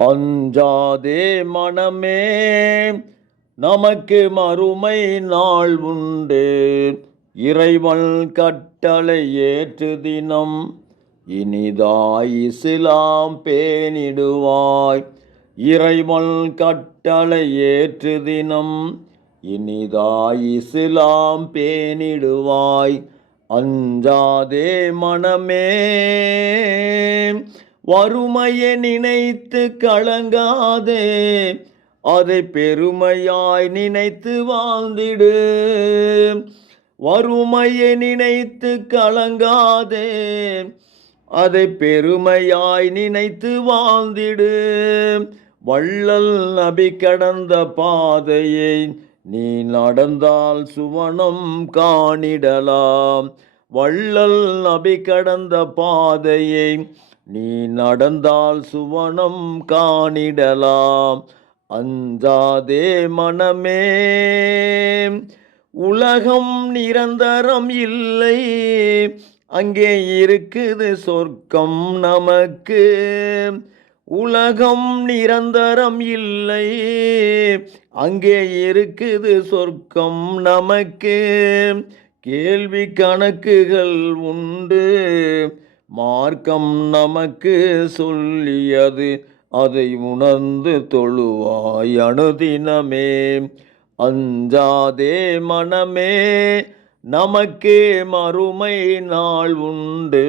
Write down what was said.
அஞ்சாதே மனமே, நமக்கு மறுமை நாள் உண்டு. இறைவன் கட்டளை ஏற்று தினம் இனிதாய் இஸ்லாம் பேணிடுவாய். இறைவன் கட்டளை ஏற்று தினம் இனிதாய் இஸ்லாம் பேணிடுவாய். அஞ்சாதே மனமே, வறுமையை நினைத்து கலங்காதே, அதை பெருமையாய் நினைத்து வாழ்ந்திடு. வறுமையை நினைத்து கலங்காதே, அதை பெருமையாய் நினைத்து வாழ்ந்திடு. வள்ளல் நபி கடந்த பாதையை நீ நடந்தால் சுவனம் காணிடலாம். வள்ளல் நபி கடந்த பாதையை நீ நடந்தால் சுவனம் காணிடலாம். அஞ்சாதே மனமே, உலகம் நிரந்தரம் இல்லை, அங்கே இருக்குது சொர்க்கம் நமக்கு. உலகம் நிரந்தரம் இல்லை, அங்கே இருக்குது சொர்க்கம் நமக்கு. கேள்வி கணக்குகள் உண்டு, மார்க்கம் நமக்கு சொல்லியது, அதை உணர்ந்து தொழுவாய் அனுதினமே. அஞ்சாதே மனமே, நமக்கே மறுமை நாள் உண்டு.